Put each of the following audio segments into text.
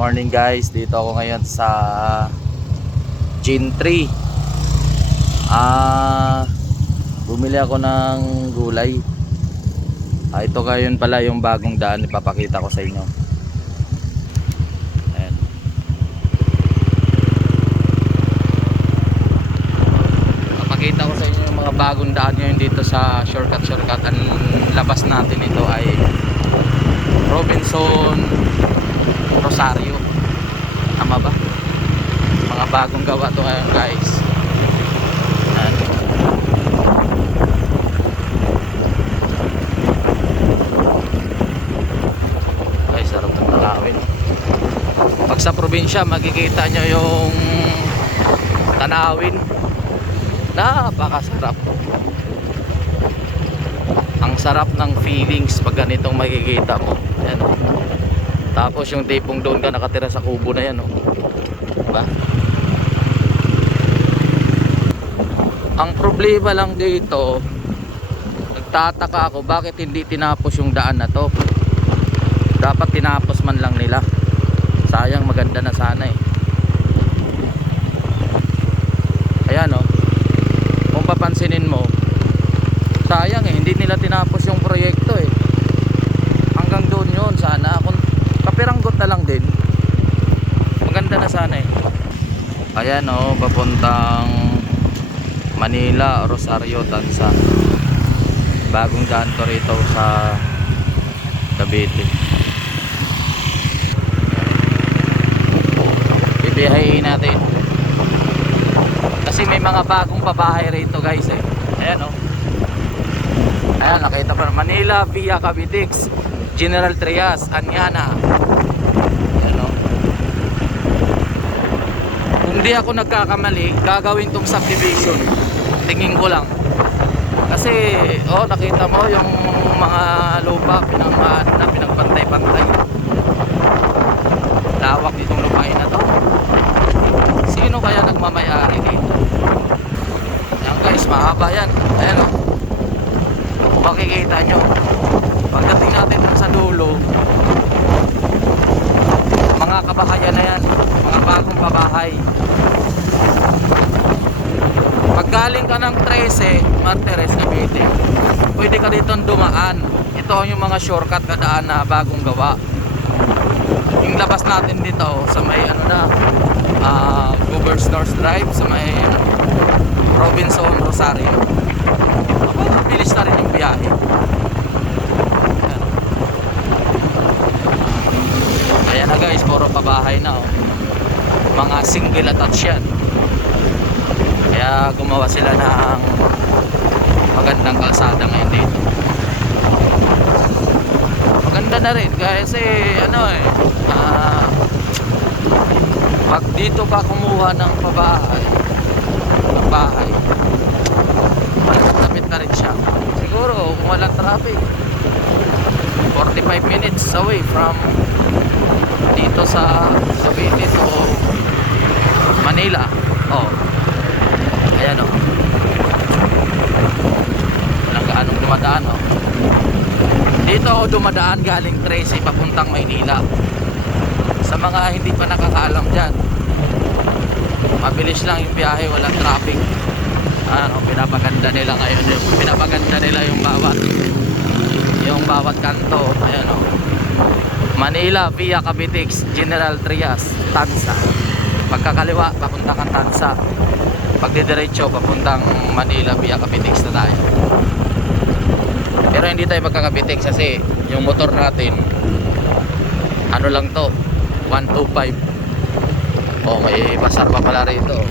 Morning guys, dito ako ngayon sa Gin 3. Bumili ako ng gulay. Ito ngayon pala yung bagong daan, ipapakita ko sa inyo. Ayan. Ipapakita ko sa inyo yung mga bagong daan ngayon dito sa shortcut. Ang labas natin ito ay Robinson Rosario, tama ba? Mga bagong gawa to ngayon guys. Guys, sarap ng tanawin. Pag sa probinsya makikita nyo yung tanawin, napakasarap. Ang sarap ng feelings pag ganitong makikita mo. Yan. Tapos yung tipong doon ka nakatira sa kubo na yan, oh. Diba? Ang problema lang dito, nagtataka ako bakit hindi tinapos yung daan na to. Dapat tinapos man lang nila. Sayang, maganda na sana eh. Ayan, oh. Kung papansinin mo, sayang eh, hindi nila tinapos yung proyekto eh. Hanggang doon yun sana. Kung kapiranggot na lang din, maganda na sana eh. Ayan o, papuntang Manila, Rosario, Tansa. Bagong daan to rito sa Cavite. Bibiyahin natin kasi may mga bagong pabahay rito guys eh. Ayan o, ayan, nakita pa, Manila via Cavitex, General Trias, Anyana. Ano? Kung di ako nagkakamali, gagawin tong subdivision. Tingin ko lang. Kasi, oh, nakita mo yung mga lupa pinagpantay-pantay. Lawak ditong lupain na to. Sino kaya nagmamayari dito? Yan guys, mahaba yan. Ayan o. Makikita nyo. Pagdating natin sa dulo, mga kabahayan na yan, mga bagong pabahay. Pag galing ka ng 13 Martires, Cavite, pwede ka dito dumaan. Ito yung mga shortcut na daan na bagong gawa. Yung labas natin dito sa may Governor's Drive, sa may Robinson Rosario. Mabilis na rin yung biyahe. Ayan na guys, puro pabahay na oh. Mga single attached yan. Kaya gumawa sila ng magandang kalsada ngayon dito. Maganda na rin kasi pag dito ka kumuha ng bahay, malapit na rin siya. Siguro kung walang traffic, 45 minutes away from dito sa Cavite to Manila. Oh, ayan oh. Walang gaanong dumadaan oh. Dito ako dumadaan galing 13 papuntang Maynila. Sa mga hindi pa nakakaalam dyan, mabilis lang yung biyahe, walang traffic. Pinapaganda nila ngayon, pinapaganda nila yung bawat kanto. Ayan o, Manila via Cavitex, General Trias, Tansa. Pagkakaliwa papunta kang Tansa, pagdidiretso papuntang Manila via Cavitex na tayo. Pero hindi tayo magka-Cavitex kasi yung motor natin ano lang to, 125. Oh, may basar pa pala rito.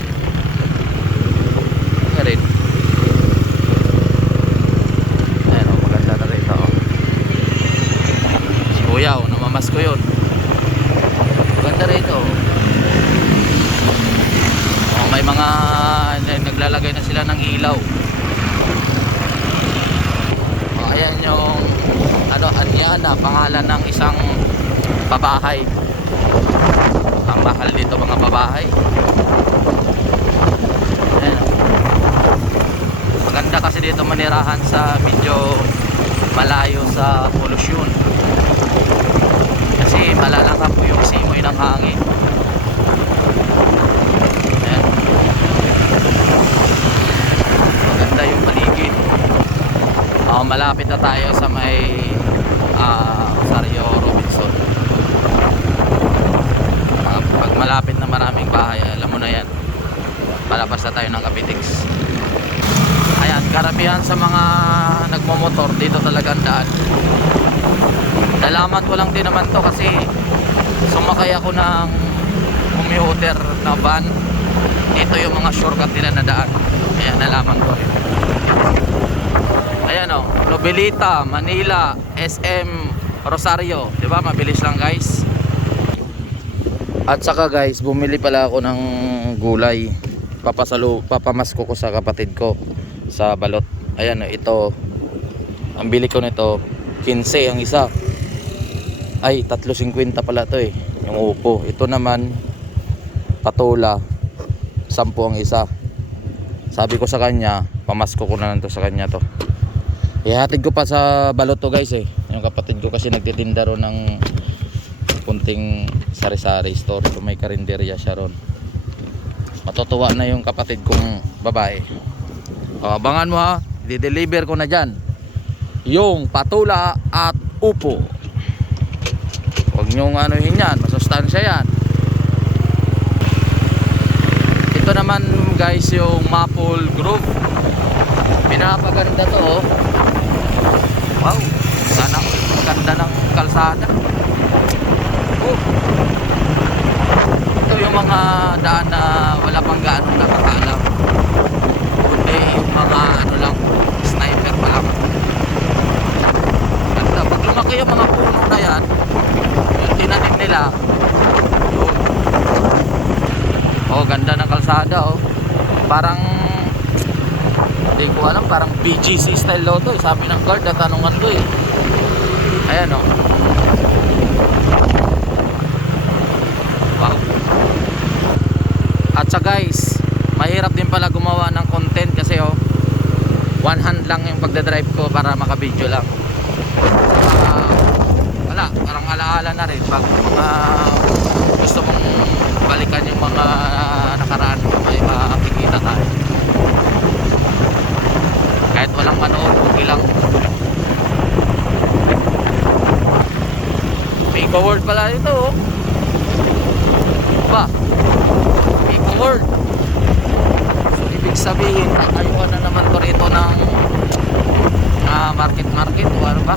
Rin. Ayan o, maganda na rito oh. Si Kuya o, namamas ko yun. Maganda rito oh, may mga naglalagay na sila ng ilaw. Oh, ayan yung Anyana, pangalan ng isang pabahay. Ang mahal dito mga pabahay. Ayan o. Maganda kasi dito manirahan sa medyo malayo sa polusyon. Kasi malalangap po yung simoy ng hangin. malapit na tayo sa may Rosario Robinson. Pag malapit na maraming bahay, alam mo na yan, palabas na tayo ng Cavitex. Ayan, karamihan sa mga nagmomotor dito talaga ang daan. Nalaman ko lang din naman to kasi sumakay ako ng commuter na van. Ito yung mga shortcut nila na daan. Ayan, nalaman ko rin. Ayan o, Novelita, Manila, SM, Rosario. Diba? Mabilis lang guys. At saka guys, bumili pala ako ng gulay. Papamasko ko sa kapatid ko sa balot. Ayan o, ito. Ang bili ko nito, 15 ang isa. Ay, 3.50 pala to eh. Yung upo. Ito naman, patula, 10 ang isa. Sabi ko sa kanya, pamasko ko na lang to sa kanya to. Ihatid ko pa sa balot to guys eh. Yung kapatid ko kasi nagtitinda ron ng kunting sari-sari store. So may karinderya siya ron. Matutuwa na yung kapatid kong babae. Abangan mo ha, di-deliver ko na dyan yung patula at upo. Huwag nyong anuhin yan, masustansya yan. Ito naman guys yung Maple Grove. Pinapaganda to oh. Wow, sana ganda ng kalsada. Oh. Ito yung mga daan na wala pang gaanong nakakaalam. Kundi yung mga ano lang, sniper pa lang. Ganda, pag lumaki yung mga puno na yan, yung tinanim nila, yun. Oh, ganda ng kalsada oh. Parang hindi ko alam, parang BGC style daw to eh. Sabi ng guard, natanungan ko eh. Ayan oh. Wow. At sa guys, mahirap din pala gumawa ng content kasi oh, one hand lang yung pagdadrive ko para makabidyo lang. Wala, parang alaala na rin pag gusto mong balikan yung mga nakaraan, may makikita tayo. Kahit walang manood, okay lang. May forward pala ito oh. Ba? May forward. So ibig sabihin, ayuan na naman to rito ng market o ano ba?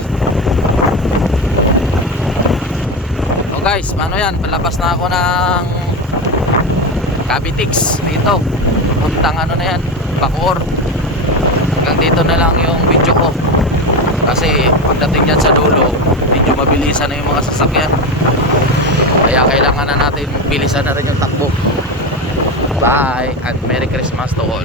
So guys, mano yan, palabas na ako ng Cavitex dito. Puntang ano na yan, Bacoor. Hanggang dito na lang yung video ko. Kasi pagdating dyan sa dulo, medyo mabilisan na yung mga sasakyan. Kaya kailangan na natin bilisan na rin yung takbo. Bye and Merry Christmas to all.